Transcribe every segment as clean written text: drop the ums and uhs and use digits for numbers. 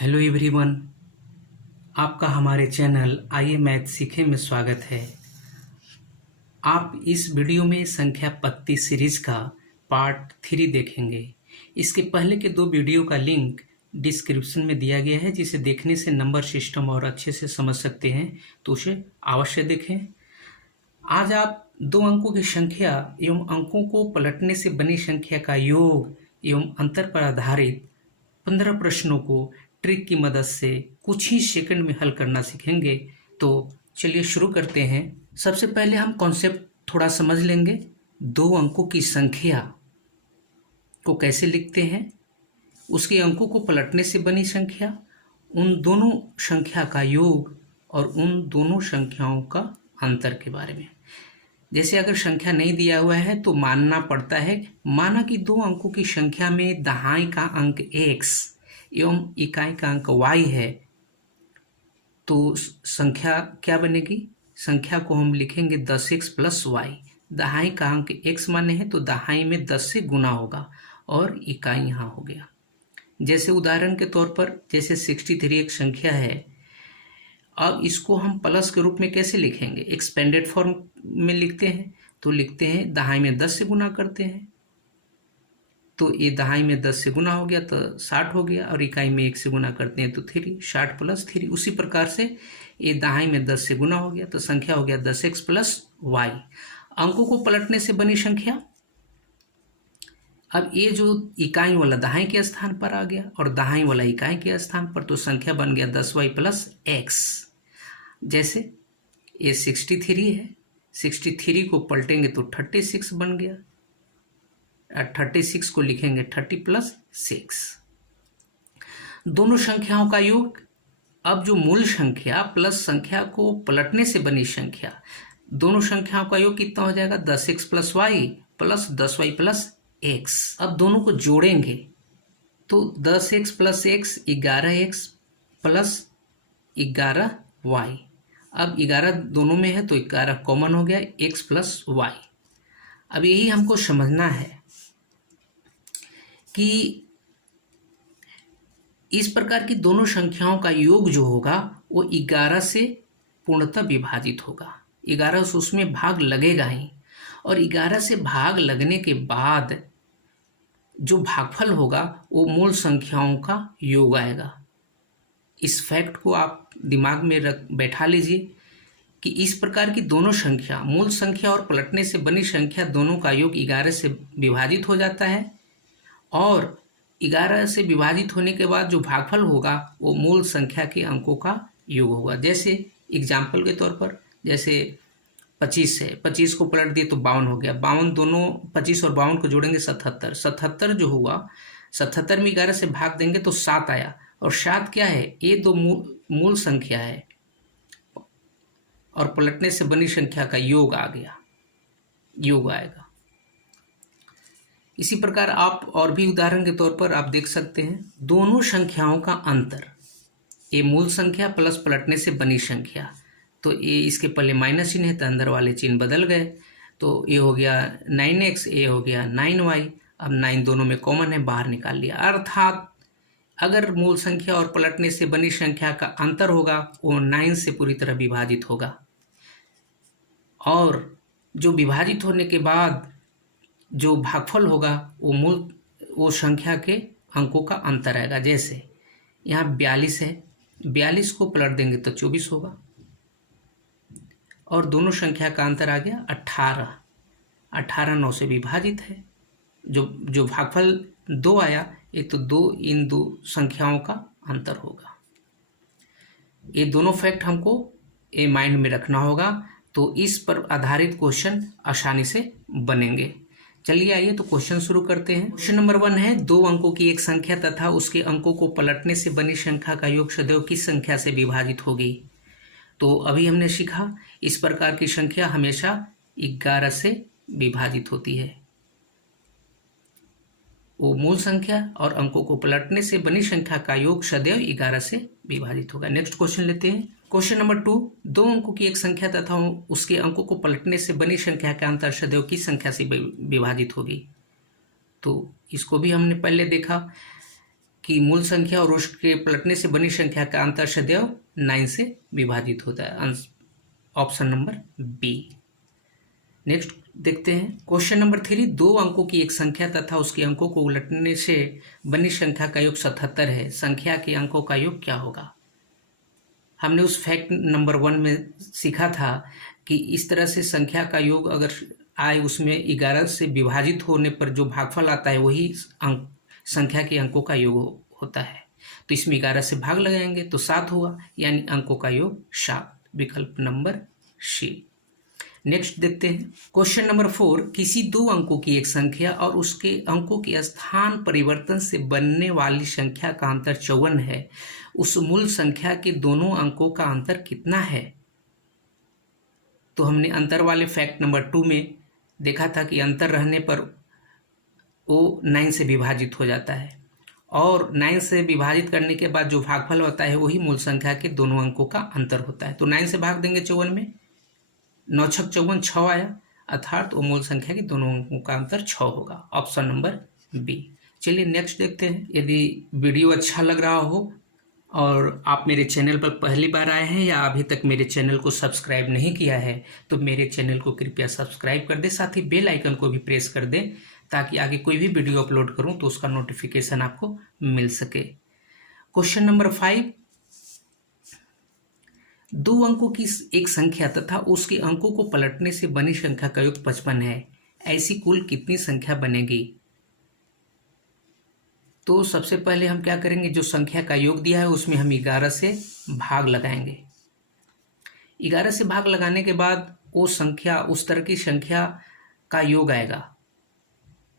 Hello everyone, आपका हमारे channel आइए मैथ सीखे में स्वागत है। आप इस वीडियो में संख्या पत्ती सीरीज का पार्ट 3 देखेंगे। इसके पहले के 2 वीडियो का लिंक डिस्क्रिप्शन में दिया गया है, जिसे देखने से नंबर सिस्टम और अच्छे से समझ सकते हैं, तो उसे अवश्य देखें। आज आप 2 अंकों की संख्या एवं अंकों को पलटने से बनी संख्या का योग एवं अंतर पर आधारित 15 प्रश्नों को ट्रिक की मदद से कुछ ही सेकंड में हल करना सीखेंगे। तो चलिए शुरू करते हैं। सबसे पहले हम कॉन्सेप्ट थोड़ा समझ लेंगे। 2 अंकों की संख्या को कैसे लिखते हैं, उसके अंकों को पलटने से बनी संख्या, उन दोनों संख्या का योग और उन दोनों संख्याओं का अंतर के बारे में। जैसे अगर संख्या नहीं दिया हुआ है तो मानना पड़ता है, माना कि 2 अंकों की संख्या में दहाई का अंक x एवं इकाई का अंक y है, तो संख्या क्या बनेगी? संख्या को हम लिखेंगे 10x प्लस वाई। दहाई का अंक x माने हैं तो दहाई में 10 से गुना होगा और इकाई यहाँ हो गया। जैसे उदाहरण के तौर पर, जैसे 63 एक संख्या है, अब इसको हम प्लस के रूप में कैसे लिखेंगे? एक्सपेंडेड फॉर्म में लिखते हैं, तो लिखते हैं दहाई में 10 से गुना करते हैं, तो ये दहाई में 10 से गुना हो गया तो 60 हो गया, और इकाई में 1 से गुना करते हैं तो 3, 60 प्लस 3। उसी प्रकार से ये दहाई में 10 से गुना हो गया तो संख्या हो गया 10x प्लस वाई। अंकों को पलटने से बनी संख्या। अब ये जो इकाई वाला दहाई के स्थान पर आ गया और दहाई वाला इकाई के स्थान पर, तो संख्या बन गया 10y प्लस x। जैसे ये 63 है, 63 को पलटेंगे तो 36 बन गया, 36 को लिखेंगे 30 प्लस 6। दोनों संख्याओं का योग। अब जो मूल संख्या प्लस संख्या को पलटने से बनी संख्या, दोनों संख्याओं का योग कितना हो जाएगा? 10x plus y plus 10y plus x। अब दोनों को जोड़ेंगे तो 10x plus x 11x plus 11y। अब 11 दोनों में है तो 11 कॉमन हो गया, x प्लस वाई। अब यही हमको समझना है कि इस प्रकार की दोनों संख्याओं का योग जो होगा वो 11 से पूर्णतः विभाजित होगा। 11 से उसमें भाग लगेगा ही, और 11 से भाग लगने के बाद जो भागफल होगा वो मूल संख्याओं का योग आएगा। इस फैक्ट को आप दिमाग में बैठा लीजिए कि इस प्रकार की दोनों संख्या, मूल संख्या और पलटने से बनी संख्या, दोनों का योग 11 से विभाजित हो जाता है, और 11 से विभाजित होने के बाद जो भागफल होगा वो मूल संख्या के अंकों का योग होगा। जैसे एग्जाम्पल के तौर पर, जैसे 25 है, 25 को पलट दिए तो 52 हो गया। 52 दोनों 25 और 52 को जोड़ेंगे 77। 77 जो हुआ, 77 में 11 से भाग देंगे तो 7 आया, और 7 क्या है? ये 2 मूल संख्या है और पलटने से बनी संख्या का योग आ गया, योग आएगा। इसी प्रकार आप और भी उदाहरण के तौर पर आप देख सकते हैं, दोनों संख्याओं का अंतर, ये मूल संख्या प्लस पलटने से बनी संख्या, तो ये इसके पहले माइनस चिन्ह है तो अंदर वाले चिन्ह बदल गए, तो ये हो गया 9x, ये हो गया 9y। अब 9 दोनों में कॉमन है, बाहर निकाल लिया। अर्थात अगर मूल संख्या और पलटने से बनी संख्या का अंतर होगा वो 9 से पूरी तरह विभाजित होगा, और जो विभाजित होने के बाद जो भागफल होगा वो संख्या के अंकों का अंतर आएगा। जैसे यहाँ 42 है, 42 को पलट देंगे तो 24 होगा, और दोनों संख्या का अंतर आ गया 18। 18 9 से विभाजित है, जो भागफल 2 आया, ये तो 2 इन 2 संख्याओं का अंतर होगा। ये दोनों फैक्ट हमको ये माइंड में रखना होगा, तो इस पर आधारित क्वेश्चन आसानी से बनेंगे। चलिए आइए तो क्वेश्चन शुरू करते हैं। क्वेश्चन नंबर 1 है, 2 अंकों की एक संख्या तथा उसके अंकों को पलटने से बनी संख्या का योग सदैव किस संख्या से विभाजित होगी? तो अभी हमने सीखा, इस प्रकार की संख्या हमेशा 11 से विभाजित होती है। वो मूल संख्या और अंकों को पलटने से बनी संख्या का योग सदैव 11 से विभाजित होगा। नेक्स्ट क्वेश्चन लेते हैं। क्वेश्चन नंबर 2, 2 अंकों की एक संख्या तथा उसके अंकों को पलटने से बनी संख्या का अंतर सदैव किस संख्या से विभाजित होगी? तो इसको भी हमने पहले देखा कि मूल संख्या और उसके पलटने से बनी संख्या का अंतर सदैव 9 से विभाजित होता है। Option number B. नेक्स्ट देखते हैं क्वेश्चन नंबर 3। 2 अंकों की एक संख्या तथा उसके अंकों को उलटने से बनी संख्या का योग 77 है। संख्या के अंकों का योग क्या होगा? हमने उस फैक्ट नंबर 1 में सीखा था कि इस तरह से संख्या का योग अगर आए, उसमें 11 से विभाजित होने पर जो भागफल आता है वही अंक संख्या के अंकों का योग होता है। तो इसमें 11 से भाग लगाएंगे तो 7 हुआ, यानी अंकों का योग 7, विकल्प नंबर सी। नेक्स्ट देखते हैं क्वेश्चन नंबर 4। किसी 2 अंकों की एक संख्या और उसके अंकों के स्थान परिवर्तन से बनने वाली संख्या का अंतर 54 है। उस मूल संख्या के दोनों अंकों का अंतर कितना है? तो हमने अंतर वाले फैक्ट नंबर 2 में देखा था कि अंतर रहने पर वो 9 से विभाजित हो जाता है, और 9 से विभाजित करने के बाद जो भागफल होता है वही मूल संख्या के दोनों अंकों का अंतर होता है। तो 9 से भाग देंगे 54 में, 9 छक 54, 6 आया, अर्थात वो मूल संख्या के दोनों अंकों का अंतर 6 होगा। Option number B. चलिए नेक्स्ट देखते हैं। यदि वीडियो अच्छा लग रहा हो और आप मेरे चैनल पर पहली बार आए हैं या अभी तक मेरे चैनल को सब्सक्राइब नहीं किया है तो मेरे चैनल को कृपया सब्सक्राइब कर दें, साथ ही बेल आइकन को भी प्रेस कर दें ताकि आगे कोई भी वीडियो अपलोड करूं तो उसका नोटिफिकेशन आपको मिल सके। Question number 5। 2 अंकों की एक संख्या तथा उसके अंकों को पलटने से बनी संख्या का योग 55 है। ऐसी कुल कितनी संख्या बनेगी? तो सबसे पहले हम क्या करेंगे, जो संख्या का योग दिया है उसमें हम 11 से भाग लगाएंगे। 11 से भाग लगाने के बाद वो संख्या, उस तरह की संख्या का योग आएगा।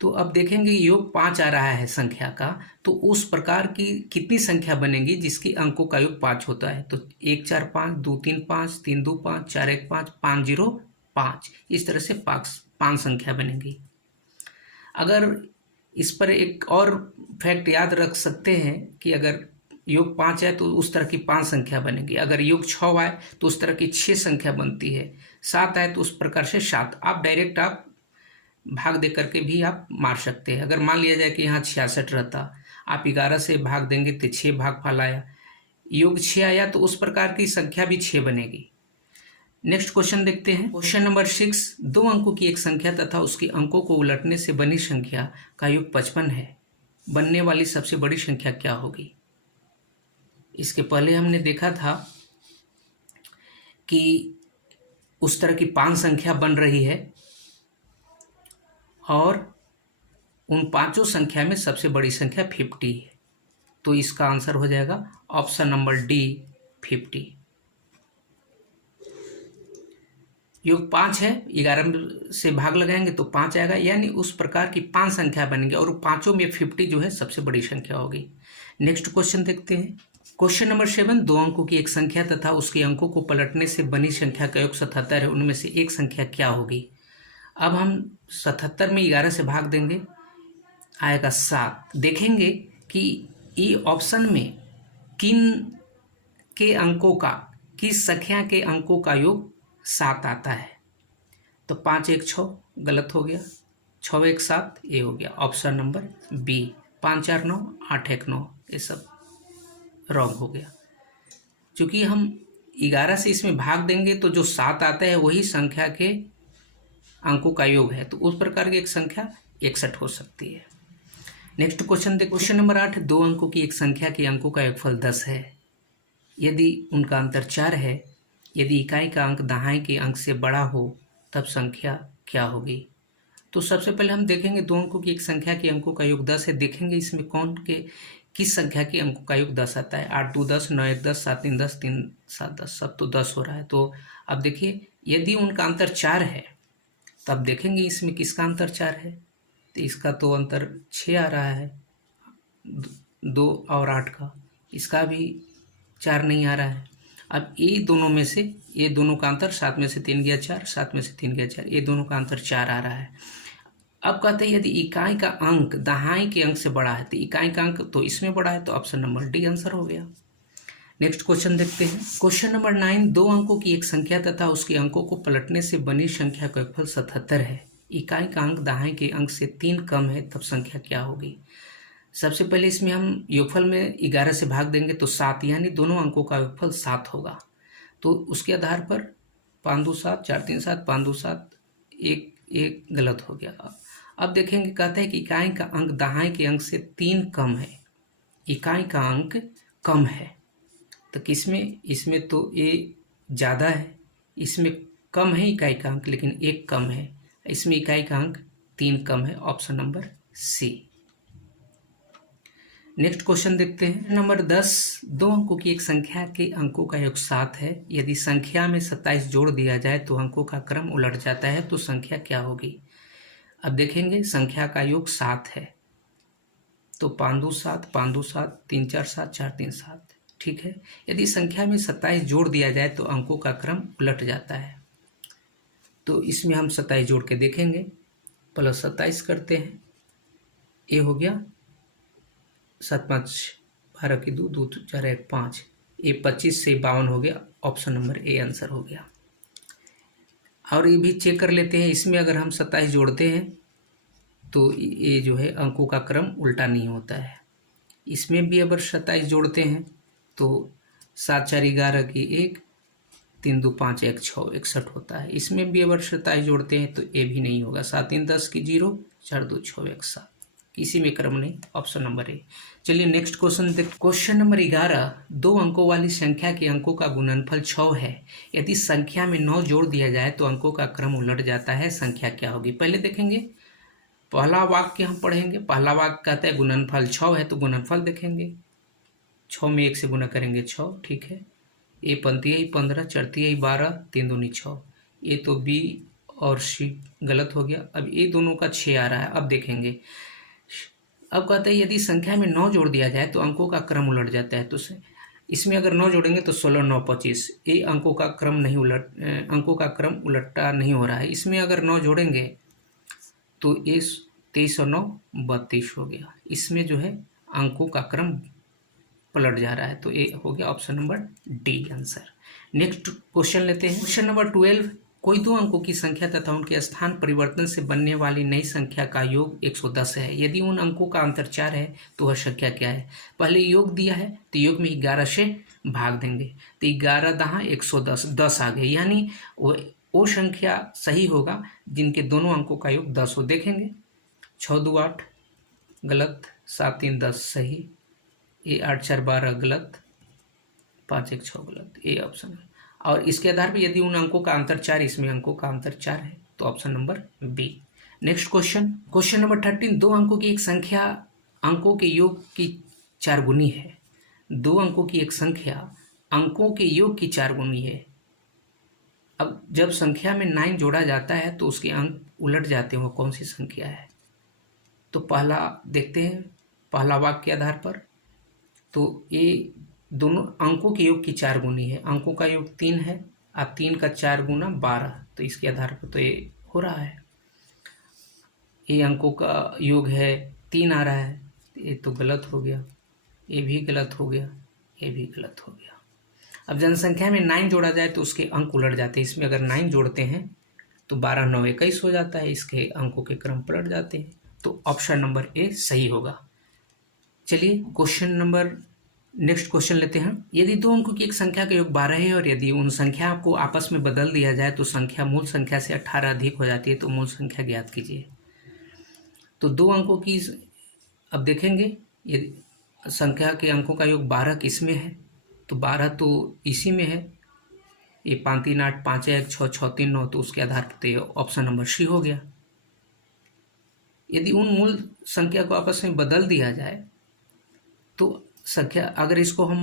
तो अब देखेंगे योग 5 आ रहा है संख्या का, तो उस प्रकार की कितनी संख्या बनेगी जिसके अंकों का योग 5 होता है? तो 1 4 5, 2 3 5, 3 2 5, 4 1 5, 5 0 5, इस तरह से 5 संख्या बनेगी। अगर इस पर एक और फैक्ट याद रख सकते हैं कि अगर योग 5 है तो उस तरह की 5 संख्या बनेगी, अगर योग 6 आए तो उस तरह की 6 संख्या बनती है, 7 आए तो उस प्रकार से 7। आप डायरेक्ट आप भाग दे करके भी आप मार सकते हैं। अगर मान लिया जाए कि यहाँ 66 रहता, आप 11 से भाग देंगे तो 6 भागफल आया, योग 6 आया तो उस प्रकार की संख्या भी 6 बनेगी। नेक्स्ट क्वेश्चन देखते हैं क्वेश्चन नंबर 6। 2 अंकों की एक संख्या तथा उसके अंकों को उलटने से बनी संख्या का योग 55 है। बनने वाली सबसे बड़ी संख्या क्या होगी? इसके पहले हमने देखा था कि उस तरह की 5 संख्या बन रही है और उन 5 संख्या में सबसे बड़ी संख्या 50 है। तो इसका आंसर हो जाएगा ऑप्शन नंबर डी, 50। योग 5 है, 11 से भाग लगाएंगे तो 5 आएगा, यानी उस प्रकार की 5 संख्या बनेंगी और 5 में 50 जो है सबसे बड़ी संख्या होगी। नेक्स्ट क्वेश्चन देखते हैं क्वेश्चन नंबर 7। 2 अंकों की एक संख्या तथा उसके अंकों को पलटने से बनी संख्या का योग 77 है। उनमें से एक संख्या क्या होगी? अब हम 77 में 11 से भाग देंगे, आएगा 7। देखेंगे कि ये ऑप्शन में किन के अंकों का, किस संख्या के अंकों का योग 7 आता है। तो 5 1 6 गलत हो गया, 6 1 7 ये हो गया ऑप्शन नंबर बी। 5 4 9, 8 1 9 ये सब रॉन्ग हो गया। क्योंकि हम 11 से इसमें भाग देंगे तो जो 7 आता है वही संख्या के अंकों का योग है, तो उस प्रकार की एक संख्या 61 हो सकती है। नेक्स्ट क्वेश्चन देखो क्वेश्चन नंबर 8। 2 अंकों की एक संख्या के अंकों का योगफल 10 है। यदि उनका अंतर 4 है, यदि इकाई का अंक दहाई के अंक से बड़ा हो तब संख्या क्या होगी? तो सबसे पहले हम देखेंगे 2 अंकों की एक संख्या के अंकों का योग 10 है। देखेंगे इसमें कौन के किस संख्या के अंकों का योग 10 आता है। 8 2 10, 9 1 10, 7 3 10, 3 7 10, सब तो 10 हो रहा है। तो अब देखिए यदि उनका अंतर 4 है तब देखेंगे इसमें किसका अंतर 4 है, तो इसका तो अंतर 6 आ रहा है, 2 और 8 का, इसका भी 4 नहीं आ रहा है। अब ये दोनों में से, ये दोनों का अंतर 7 में से 3 गया 4, 7 में से 3 गया 4, ये दोनों का अंतर 4 आ रहा है। अब कहते हैं यदि इकाई का अंक दहाई के अंक से बड़ा है, तो इकाई का अंक तो इसमें बड़ा है, तो ऑप्शन नंबर डी आंसर हो गया। नेक्स्ट क्वेश्चन देखते हैं क्वेश्चन नंबर 9। 2 अंकों की एक संख्या तथा उसके अंकों को पलटने से बनी संख्या का योगफल 77 है। इकाई का अंक दहाई के अंक से 3 कम है तब संख्या क्या होगी? सबसे पहले इसमें हम योगफल में 11 से भाग देंगे तो 7, यानी दोनों अंकों का योगफल 7 होगा। तो उसके आधार पर 5 2 7, 4 3 7, 5 2 7, एक गलत हो गया। अब देखेंगे, कहते हैं कि इकाई का अंक दहाई के अंक से 3 कम है। इकाई का अंक कम है तो किसमें, इसमें तो ए ज़्यादा है, इसमें कम है इकाई का अंक लेकिन 1 कम है, इसमें इकाई का अंक 3 कम है। Option number C. Next question देखते हैं। नंबर 10, दो अंकों की एक संख्या के अंकों का योग 7 है। यदि संख्या में 27 जोड़ दिया जाए तो अंकों का क्रम उलट जाता है, तो संख्या क्या होगी। अब देखेंगे, संख्या का योग 7 है तो 5 2 7, 5 2 7, 3 4 7, 4 3 7, ठीक है। यदि संख्या में 27 जोड़ दिया जाए तो अंकों का क्रम उलट जाता है। तो इसमें हम 27 जोड़ के देखेंगे, प्लस 27 करते हैं, ए हो गया 7 5 12 की 2 2 4 1 5, ये 25 से 52 हो गया। ऑप्शन नंबर ए आंसर हो गया। और ये भी चेक कर लेते हैं, इसमें अगर हम 27 जोड़ते हैं तो ये जो है अंकों का क्रम उल्टा नहीं होता है। इसमें भी अगर 27 जोड़ते हैं तो 7 4 11 की 1, 3 2 5 1 6 61 होता है। इसमें भी अगर 27 जोड़ते हैं तो ये भी नहीं होगा। 7 3 10 की 0, 4 2 6 1 7, किसी में क्रम नहीं। Option number A. चलिए नेक्स्ट क्वेश्चन देखते। क्वेश्चन नंबर 11, दो अंकों वाली संख्या के अंकों का गुणनफल 6 है। यदि संख्या में 9 जोड़ दिया जाए तो अंकों का क्रम उलट जाता है, संख्या क्या होगी। पहले देखेंगे, पहला वाक्य हम पढ़ेंगे। पहला वाक्य कहता है गुणनफल 6 है, तो गुणनफल देखेंगे। 6 में 1 से गुना करेंगे 6, ठीक है। ए पंती है 15, चढ़ती है 12, 3 दूनी 6। ये तो बी और सी गलत हो गया। अब ये दोनों का 6 आ रहा है। अब देखेंगे, अब कहते हैं यदि संख्या में 9 जोड़ दिया जाए तो अंकों का क्रम उलट जाता है। तो इसमें अगर 9 जोड़ेंगे तो 16 9 25, ये अंकों का क्रम नहीं अंकों का क्रम उलटा नहीं हो रहा है। इसमें अगर 9 जोड़ेंगे तो ये 23 और 9 32 हो गया। इसमें जो है अंकों का क्रम पलट जा रहा है, तो ये हो गया option number D answer. Next question लेते हैं। क्वेश्चन नंबर 12, कोई दो अंकों की संख्या तथा उनके स्थान परिवर्तन से बनने वाली नई संख्या का योग 110 है। यदि उन अंकों का अंतर 4 है तो वह संख्या क्या है। पहले योग दिया है तो योग में 11 से भाग देंगे तो 11 दहा 110, 10 आ गए, यानी वो संख्या सही होगा जिनके दोनों अंकों का योग 10 हो। देखेंगे, 6 2 8 गलत, 7 3 10 सही, ये 8 4 12 गलत, 5 1 6 गलत, ये ऑप्शन है। और इसके आधार पर यदि उन अंकों का अंतर 4, इसमें अंकों का अंतर 4 है, तो option number B. Next question, question number 13, दो अंकों की एक संख्या अंकों के योग की 4 गुनी है। दो अंकों की एक संख्या अंकों के योग की 4 गुनी है। अब जब संख्या में 9 जोड़ा जाता है तो उसके अंक उलट जाते हैं, वो कौन सी संख्या है। तो पहला देखते हैं, पहला वाक्य के आधार पर, तो ये दोनों अंकों के योग की 4 गुनी है। अंकों का योग 3 है, अब 3 का 4 गुना 12, तो इसके आधार पर तो ये हो रहा है। ये अंकों का योग है 3 आ रहा है, ये तो गलत हो गया, ये भी गलत हो गया, ये भी गलत हो गया। अब जनसंख्या में 9 जोड़ा जाए तो उसके अंक उलट जाते हैं। इसमें अगर 9 जोड़ते हैं तो 12 9 21 हो जाता है, इसके अंकों के क्रम पलट जाते हैं, तो ऑप्शन नंबर ए सही होगा। चलिए क्वेश्चन नंबर नेक्स्ट क्वेश्चन लेते हैं। यदि दो अंकों की एक संख्या का योग 12 है और यदि उन संख्या को आपस में बदल दिया जाए तो संख्या मूल संख्या से 18 अधिक हो जाती है, तो मूल संख्या ज्ञात कीजिए। तो दो अंकों की, अब देखेंगे, यदि संख्या के अंकों का योग 12 किस में है, तो 12 तो इसी में है, ये 5 3 8 5 1 6 6 3 9, तो उसके आधार पर ऑप्शन नंबर सी हो गया। यदि उन मूल संख्या को आपस में बदल दिया जाए तो संख्या, अगर इसको हम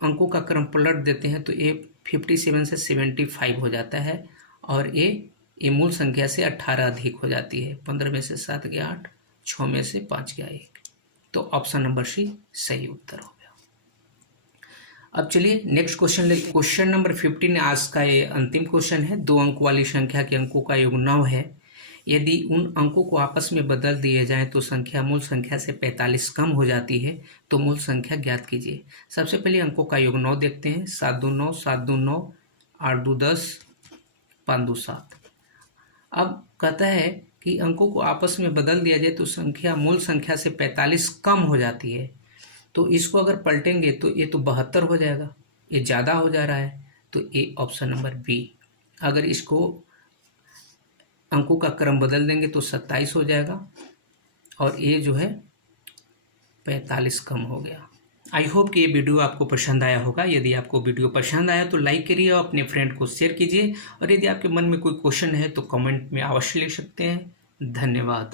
अंकों का क्रम पलट देते हैं तो ये 57 से 75 हो जाता है, और ये मूल संख्या से 18 अधिक हो जाती है। 15 में से 7 गया 8, 6 में से 5 गया 1, तो ऑप्शन नंबर सी सही उत्तर हो गया। अब चलिए नेक्स्ट क्वेश्चन लेते। क्वेश्चन नंबर 15 आज का ये अंतिम क्वेश्चन है। दो अंक वाली संख्या के अंकों का योग 9 है। यदि उन अंकों को आपस में बदल दिए जाएं तो संख्या मूल संख्या से 45 कम हो जाती है, तो मूल संख्या ज्ञात कीजिए। सबसे पहले अंकों का योग 9 देखते हैं। 7 2 9, 7 2 9, 8 2 10, 5 2 7। अब कहता है कि अंकों को आपस में बदल दिया जाए तो संख्या मूल संख्या से 45 कम हो जाती है। तो इसको अगर पलटेंगे तो ये तो 72 हो जाएगा, ये ज़्यादा हो जा रहा है, तो ये ऑप्शन नंबर बी। अगर इसको अंकों का क्रम बदल देंगे तो 27 हो जाएगा और ये जो है 45 कम हो गया। आई होप कि ये वीडियो आपको पसंद आया होगा। यदि आपको वीडियो पसंद आया तो लाइक करिए और अपने फ्रेंड को शेयर कीजिए, और यदि आपके मन में कोई क्वेश्चन है तो कमेंट में अवश्य लिख सकते हैं। धन्यवाद।